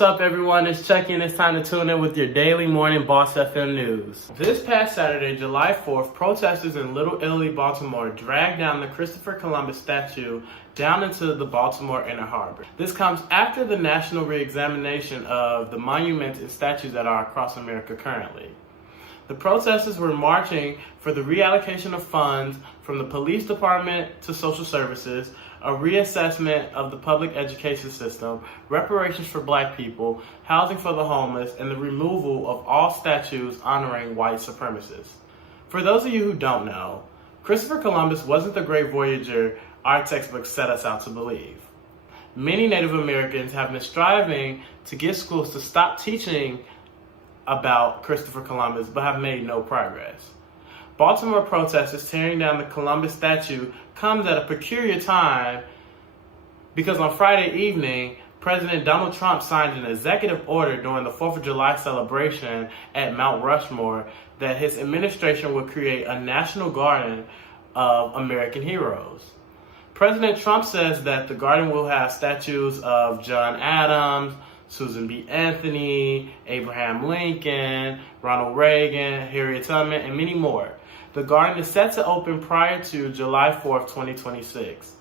What's up, everyone? It's Chuckie, and it's time to tune in with your daily morning BossFM news. This past Saturday, July 4th, protesters in Little Italy, Baltimore dragged down the Christopher Columbus statue down into the Baltimore Inner Harbor. This comes after the national re-examination of the monuments and statues that are across America currently. The protesters were marching for the reallocation of funds from the police department to social services, a reassessment of the public education system, reparations for black people, housing for the homeless, and the removal of all statues honoring white supremacists. For those of you who don't know, Christopher Columbus wasn't the great voyager our textbooks set us out to believe. Many Native Americans have been striving to get schools to stop teaching about Christopher Columbus, but have made no progress. Baltimore protesters tearing down the Columbus statue comes at a peculiar time because on Friday evening, President Donald Trump signed an executive order during the 4th of July celebration at Mount Rushmore that his administration would create a national garden of American heroes. President Trump says that the garden will have statues of John Adams, Susan B. Anthony, Abraham Lincoln, Ronald Reagan, Harriet Tubman, and many more. The garden is set to open prior to July 4th, 2026.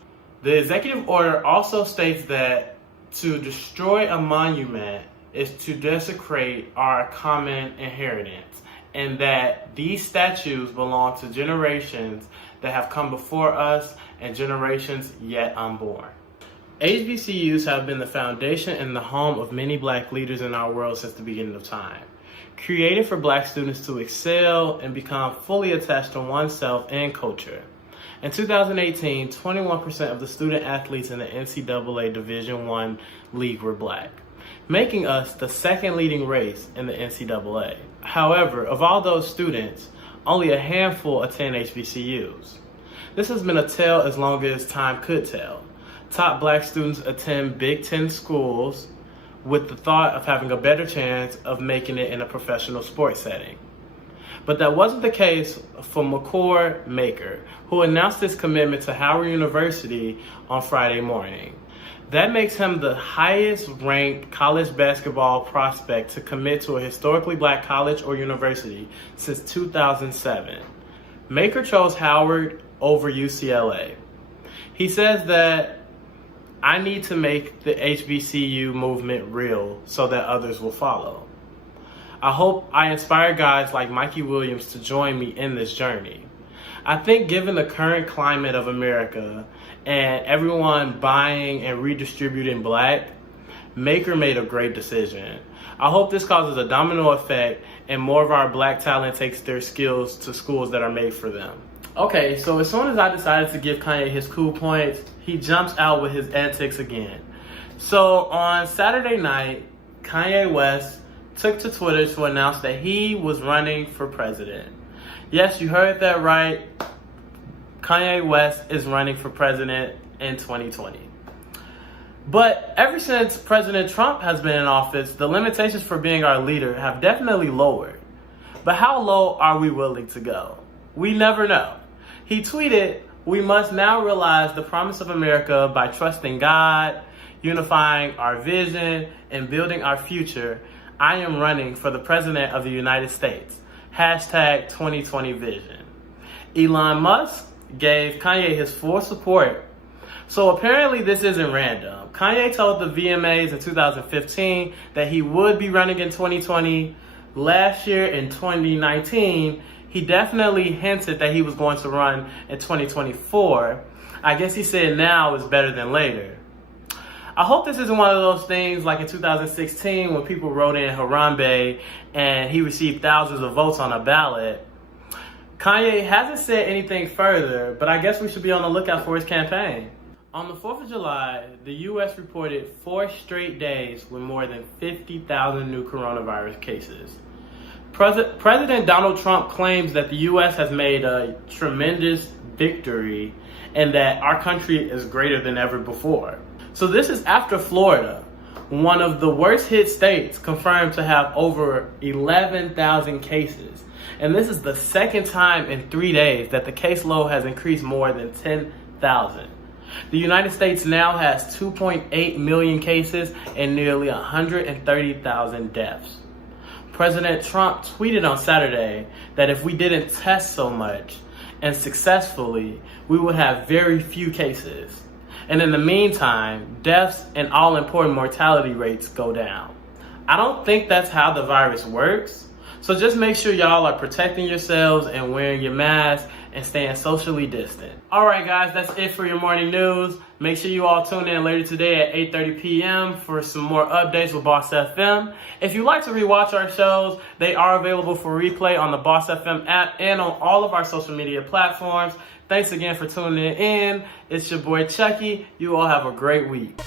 The executive order also states that to destroy a monument is to desecrate our common inheritance, and that these statues belong to generations that have come before us and generations yet unborn. HBCUs have been the foundation and the home of many black leaders in our world since the beginning of time. Created for black students to excel and become fully attached to oneself and culture. In 2018, 21% of the student athletes in the NCAA Division I league were black, making us the second leading race in the NCAA. However, of all those students, only a handful attend HBCUs. This has been a tale as long as time could tell. Top black students attend Big Ten schools with the thought of having a better chance of making it in a professional sports setting. But that wasn't the case for McCord Maker, who announced his commitment to Howard University on Friday morning. That makes him the highest ranked college basketball prospect to commit to a historically black college or university since 2007. Maker chose Howard over UCLA. He says that I need to make the HBCU movement real so that others will follow. I hope I inspire guys like Mikey Williams to join me in this journey. I think given the current climate of America and everyone buying and redistributing black, Maker made a great decision. I hope this causes a domino effect and more of our black talent takes their skills to schools that are made for them. Okay, so as soon as I decided to give Kanye his cool points, he jumps out with his antics again. So on Saturday night, Kanye West took to Twitter to announce that he was running for president. Yes, you heard that right. Kanye West is running for president in 2020. But ever since President Trump has been in office, the limitations for being our leader have definitely lowered. But how low are we willing to go? We never know. He tweeted, "We must now realize the promise of America by trusting God, unifying our vision, and building our future. I am running for the President of the United States. Hashtag 2020 Vision." Elon Musk gave Kanye his full support. So apparently this isn't random. Kanye told the VMAs in 2015 that he would be running in 2020. Last year in 2019, he definitely hinted that he was going to run in 2024. I guess he said now is better than later. I hope this isn't one of those things like in 2016 when people wrote in Harambe and he received thousands of votes on a ballot. Kanye hasn't said anything further, but I guess we should be on the lookout for his campaign. On the 4th of July, the U.S. reported 4 straight days with more than 50,000 new coronavirus cases. President Donald Trump claims that the U.S. has made a tremendous victory and that our country is greater than ever before. So this is after Florida, one of the worst hit states, confirmed to have over 11,000 cases. And this is the second time in 3 days that the caseload has increased more than 10,000. The United States now has 2.8 million cases and nearly 130,000 deaths. President Trump tweeted on Saturday that if we didn't test so much and successfully, we would have very few cases. And in the meantime, deaths and all important mortality rates go down. I don't think that's how the virus works. So just make sure y'all are protecting yourselves and wearing your mask and staying socially distant. All right, guys, that's it for your morning news. Make sure you all tune in later today at 8:30 p.m. for some more updates with Boss FM. If you like to rewatch our shows, they are available for replay on the Boss FM app and on all of our social media platforms. Thanks again for tuning in. It's your boy Chuckie. You all have a great week.